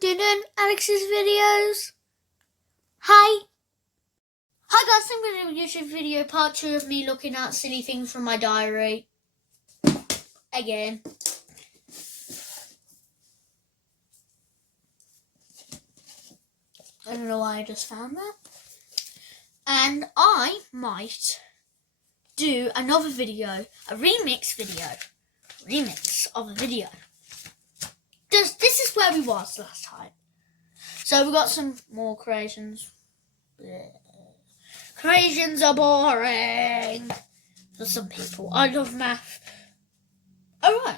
doing Alex's videos. Hi guys, I'm going to do a YouTube video part 2 of me looking at silly things from my diary. Again. I don't know why I just found that. And I might do another video, a remix of a video. This is where we was last time. So we got some more creations. Creations are boring for some people. I love math. Alright.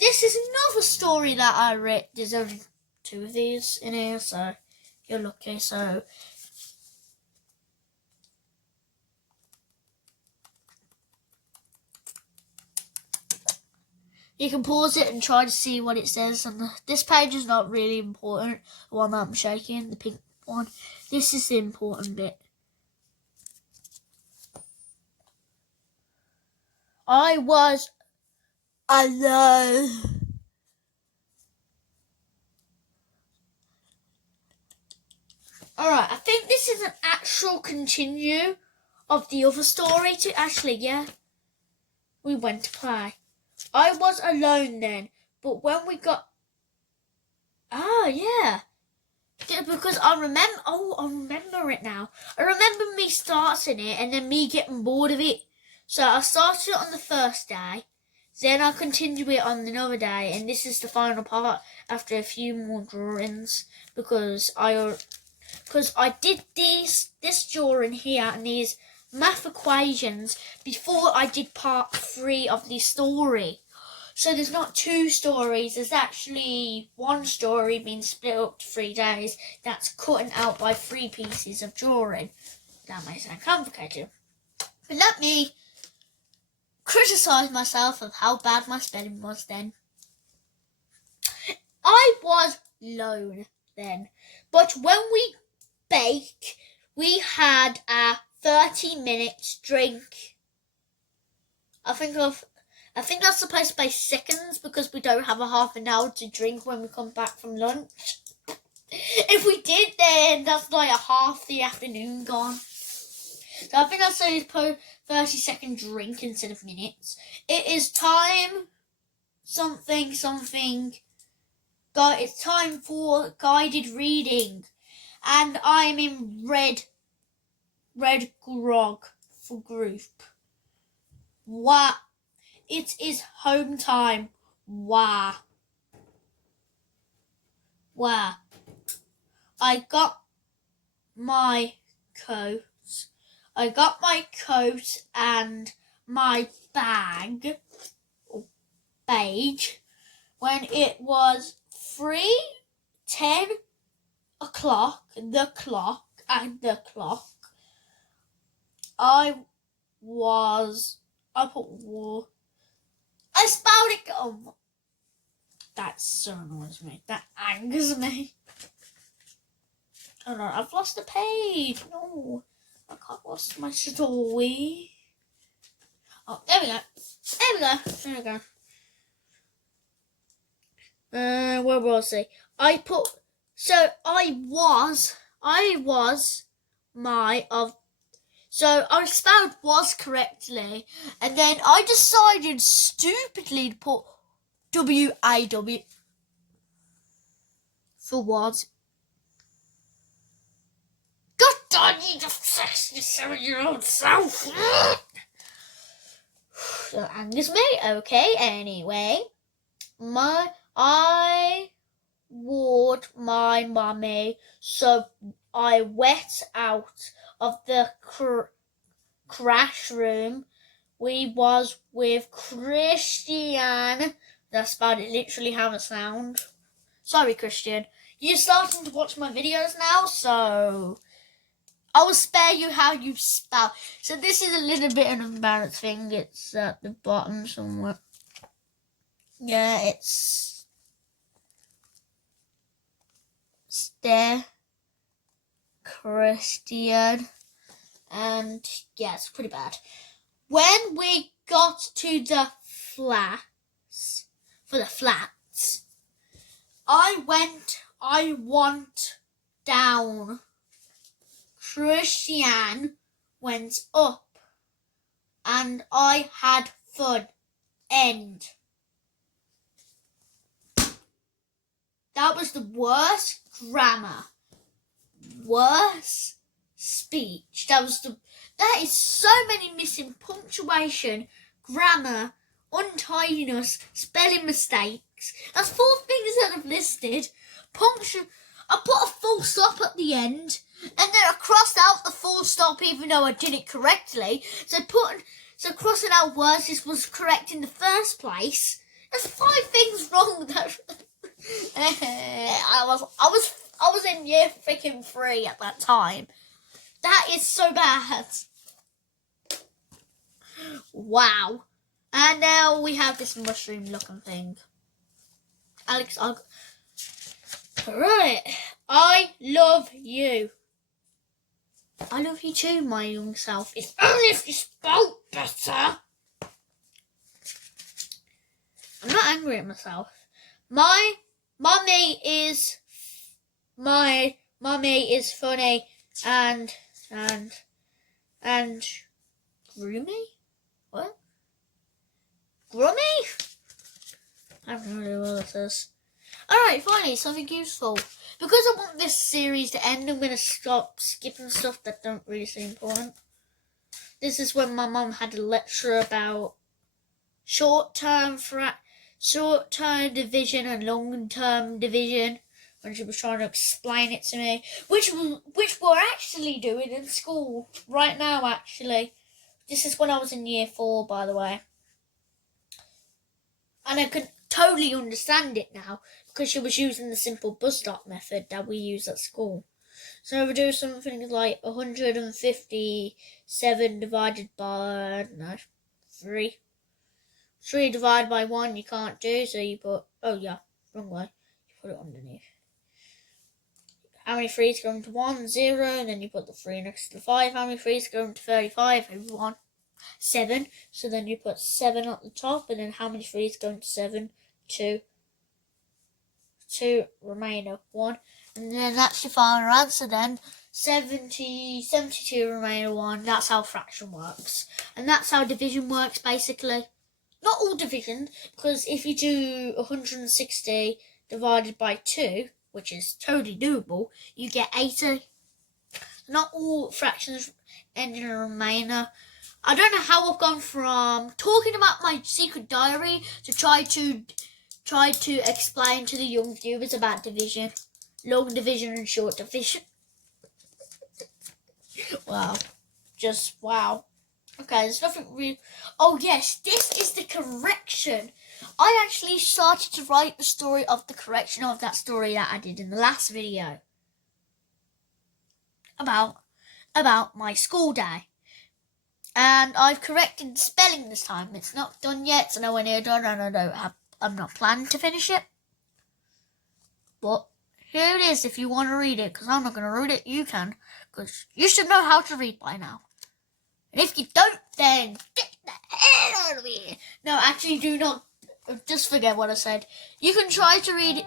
This is another story that I read. There's only 2 of these in here, so you're lucky. So you can pause it and try to see what it says. And this page is not really important. The one that I'm shaking, the pink one. This is the important bit. I was alone. Alright, I think this is an actual continue of the other story to actually, yeah. We went to play. I was alone then, but when we got... Oh, yeah. Because I remember it now. I remember me starting it and then me getting bored of it. So I started it on the first day, then I continued it on another day, and this is the final part after a few more drawings because I did this drawing here and these math equations before I did part 3 of the story. So there's not 2 stories, there's actually 1 story being split up to 3 days that's cutting out by 3 pieces of drawing. That may sound complicated. But let me criticise myself of how bad my spelling was then. I was alone then. But when we bake, we had a 30 minutes drink. I think that's supposed to be seconds because we don't have a half an hour to drink when we come back from lunch. If we did, then that's like a half the afternoon gone. So I think that's a 30-second drink instead of minutes. It is time something. It's time for guided reading. And I'm in red grog for group. Wow. It is home time. Wow. I got my coat and my bag, or beige, when it was 3:10 o'clock, the clock, I spelled it. Oh, that so annoys me. That angers me. Oh no, I've lost the page. No, I can't lost my story. Oh, there we go. Where was I? I spelled was correctly, and then I decided stupidly to put W-A-W for was. God damn, you just 67-year-old self. That angers me. Okay, anyway. I warned my mummy, so I went out of the crash room. We was with Christian. That's about it, literally how it sound. Sorry, Christian. You're starting to watch my videos now, so I will spare you how you spell. So this is a little bit of an embarrassing thing. It's at the bottom somewhere. Yeah, it's Christian. And yeah, it's pretty bad. When we got to the flats, I went I want down. Christian went up. And I had fun. End. That was the worst grammar. Worst speech. That is so many missing punctuation, grammar, untidiness, spelling mistakes. That's 4 things that I've listed. I put a full stop at the end, and then I crossed out the full stop even though I did it correctly. So crossing out words just was correct in the first place. There's 5 things wrong with that. I was in year freaking 3 at that time. That is so bad. Wow. And now we have this mushroom looking thing. Alex, right. I love you. I love you too, my young self. It's only if you spoke better. I'm not angry at myself. My mummy is funny and groomy? What? Grummy? I have no idea what this is. Alright, finally, something useful. Because I want this series to end, I'm going to stop skipping stuff that don't really seem important. This is when my mum had a lecture about short-term division and long-term division, when she was trying to explain it to me, which we're actually doing in school right now, actually. This is when I was in year 4, by the way. And I could totally understand it now, because she was using the simple bus stop method that we use at school. So we do something like 157 divided by, 3. 3 divided by 1 you can't do, so you put, wrong way. You put it underneath. How many 3's go into 1? 0, and then you put the 3 next to the 5. How many 3's go into 35? Everyone. 7. So then you put 7 at the top, and then how many 3's go into 7? 2. 2, remainder 1. And then that's your final answer then. 72 remainder 1. That's how fraction works. And that's how division works, basically. Not all division, because if you do 160 divided by 2, which is totally doable, you get 80. Not all fractions end in a remainder. I don't know how I've gone from talking about my secret diary to try to explain to the young viewers about division, long division and short division. Wow. Just wow. Okay, there's nothing real. Oh yes, this is the correction. I actually started to write the story of the correction of that story that I did in the last video. About my school day. And I've corrected the spelling this time. It's not done yet, so nowhere near done, and I'm not planning to finish it. But here it is if you want to read it, because I'm not going to read it, you can. Because you should know how to read by now. And if you don't, then get the hell out of here. No, actually do not. Just forget what I said. You can try to read it.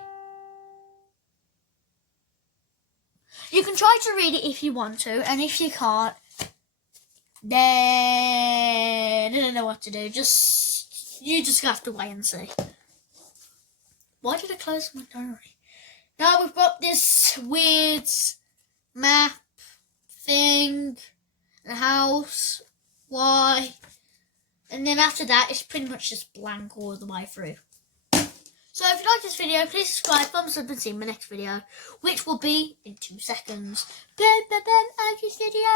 You can try to read it if you want to, and if you can't, then I don't know what to do. You just have to wait and see. Why did I close my diary? Now we've got this weird map thing, the house, why, and then after that it's pretty much just blank all the way through. So if you like this video, please subscribe, thumbs up, and see my next video, which will be in 2 seconds. Like this video.